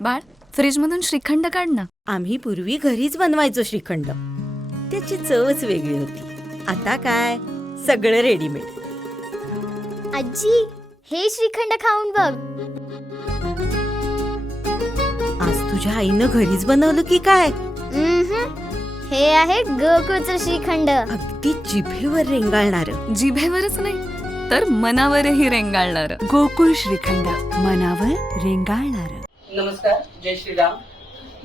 बाळ, फ्रीजमधून श्रीखंड काढ ना. आम्ही पूर्वी घरीच बनवायचो श्रीखंड. त्याची चवच वेगळी होती. आता काय सगळं रेडीमेड. आजी, हे श्रीखंड खाऊन बघ. आज तुझ्या आईनं घरीच बनवलं की काय? हे आहे गोकुळचं श्रीखंड. अगदी जिभेवर रेंगाळणार. जिभेवरच नाही तर मनावरही रेंगाळणार. गोकुळ श्रीखंड, मनावर रेंगाळणार. नमस्कार, जय श्रीराम.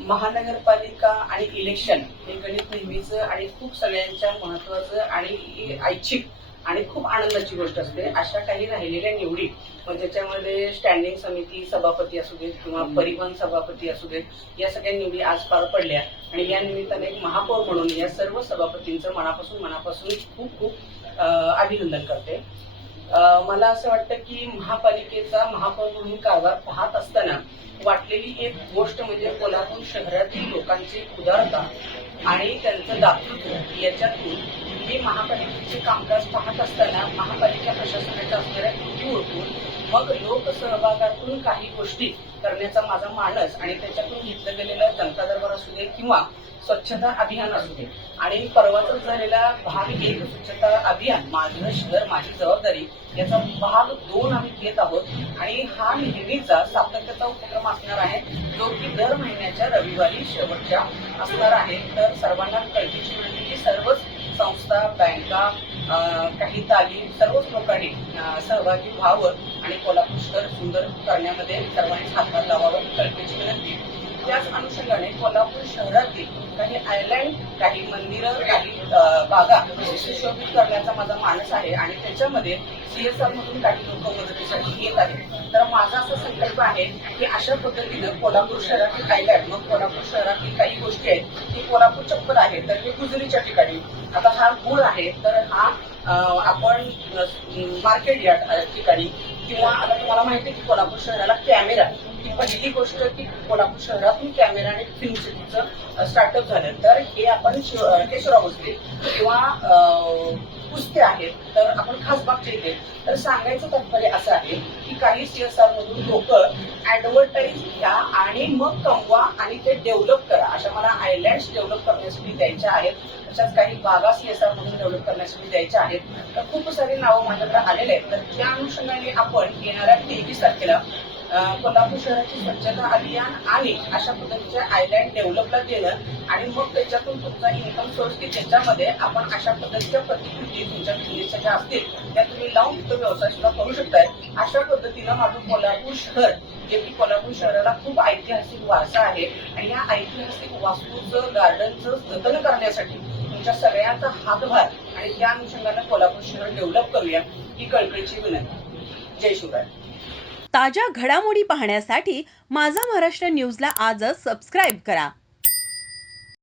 महानगरपालिका आणि इलेक्शन हे गणित नेहमीच आणि खूप सगळ्यांच्या महत्वाचं आणि ऐच्छिक आणि खूप आनंदाची गोष्ट असते. अशा काही राहिलेल्या निवडी ज्याच्यामध्ये स्टँडिंग समिती सभापती असू देत किंवा परिवहन सभापती असू देत, या सगळ्या निवडी आज पार पडल्या आणि या निमित्ताने एक महापौर म्हणून या सर्व सभापतींचं मनापासून खूप खूप अभिनंदन करते. मला असं वाटतं की महापालिकेचा महापौर म्हणून कारभार पाहत असताना वाटलेली एक गोष्ट म्हणजे कोल्हापूर शहरातील लोकांची उदारता आणि त्यांचं दातृत्व. याच्यातून मी महापालिकेचे कामकाज पाहत असताना महापालिका प्रशासनाच्या असणाऱ्या कृती ओळखून मग लोकसहभागातून काही गोष्टी करण्याचा माझा मानस आणि त्याच्यातून घेतलं गेलेलं जनता दरबार असू दे किंवा स्वच्छता अभियान असू दे आणि परवाच झालेला भाग 1 स्वच्छता अभियान माझं शहर माझी जबाबदारी याचा भाग 2 आम्ही घेत आहोत आणि हा नेहमीचा सातत्याचा उपक्रम असणार आहे जो की दर महिन्याच्या रविवारी शेवटच्या असणार आहे. तर सर्वांना कळकळीची विनंती की सर्वच संस्था, बँका, काही तालीम सर्वच लोकांनी सहभागी व्हावं आणि कोल्हापूर शहर सुंदर करण्यामध्ये सर्वांनी हातभार लावावं, कळकळीची विनंती. त्याच अनुषंगाने कोल्हापूर शहरातील काही आयलँड, काही मंदिरं, काही बागा सुशोभित करण्याचा माझा मानस आहे आणि त्याच्यामध्ये CSR मधून काही लोक मदतीसाठी येत आहेत. तर माझा असा संकल्प आहे की अशा पद्धतीनं कोल्हापूर शहरातील आयलँड, मग कोल्हापूर शहरातील काही गोष्टी आहेत की कोल्हापूर चप्पल आहे तर हे गुजरीच्या ठिकाणी, आता हा गुळ आहे तर हा आपण मार्केट यार्ड ठिकाणी, किंवा आता तुम्हाला माहिती आहे की कोल्हापूर शहराला कॅमेरा ही पहिली गोष्ट की कोल्हापूर शहरातून कॅमेरा आणि फिल्म सिटीचं स्टार्टअप झालं. तर हे आपण केशवराव भोसले किंवा कुस्ते आहेत तर आपण खासबागचे इथे. तर सांगायचं तात्पर्य असं आहे की काही CSR मधून लोक ऍडव्हर्टाईज घ्या आणि मग कमवा आणि ते डेव्हलप करा. अशा मला आयलँड्स डेव्हलप करण्यासाठी द्यायच्या आहेत, तशाच काही बागा CSR मधून डेव्हलप करण्यासाठी द्यायच्या आहेत. तर खूप सारी नावं माझ्याकडे आलेले आहेत. तर त्या अनुषंगाने आपण येणाऱ्या 23 तारखेला कोल्हापूर शहराची स्वच्छता अभियान आणि अशा पद्धतीचे आयलँड डेव्हलपला देणं आणि मग त्याच्यातून तुमचा इन्कम सोर्स की ज्याच्यामध्ये आपण अशा पद्धतीच्या प्रतिकृती तुमच्या बिझनेसच्या ज्या असतील त्या तुम्ही लावून तिथं व्यवसाय सुद्धा करू शकताय. अशा पद्धतीनं माझं कोल्हापूर शहर जे की कोल्हापूर शहराला खूप ऐतिहासिक वारसा आहे आणि या ऐतिहासिक वास्तूचं गार्डनचं जतन करण्यासाठी तुमच्या सगळ्यांचा हातभार आणि त्या अनुषंगाने कोल्हापूर शहर डेव्हलप करूया ही कळकळीची विनंती. जय शिवराय. ताज्या घडामोडी पाहण्यासाठी माझा महाराष्ट्र न्यूजला आजच सबस्क्राईब करा.